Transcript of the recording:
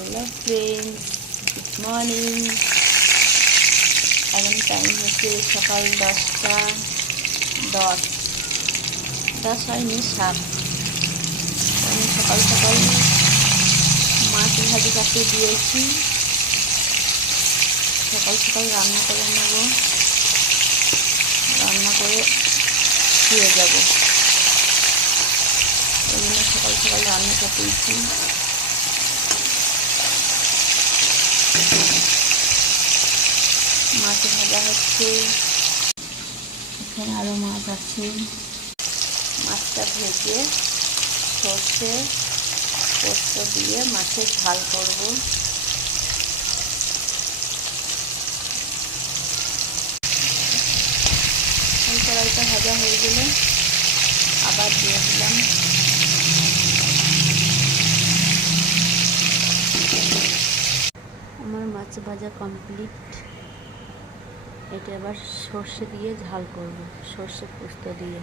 Hello friends, good morning. এখন time হচ্ছে সকাল 10টা 10, 10 হয়নি 7। আমি সকাল সকাল মাছ ভাজি কাটতে দিয়েছি। সকাল সকাল রান্না করে নেব, রান্না করে শুয়ে যাব। এই জন্য সকাল সকাল রান্না করতেছি। মাছ ভাজা হচ্ছে, এখানে আরও মাছ আছে। মাছটা ভেজে সর্ষে পোস্ত দিয়ে মাছের ঝাল করব। এই কড়াইটা ভাজা হয়ে গেলে আবার দিয়ে দিলাম। আমার মাছ ভাজা কমপ্লিট। এটা আবার সর্ষে দিয়ে ঝাল করব, সর্ষে পোস্ত দিয়ে।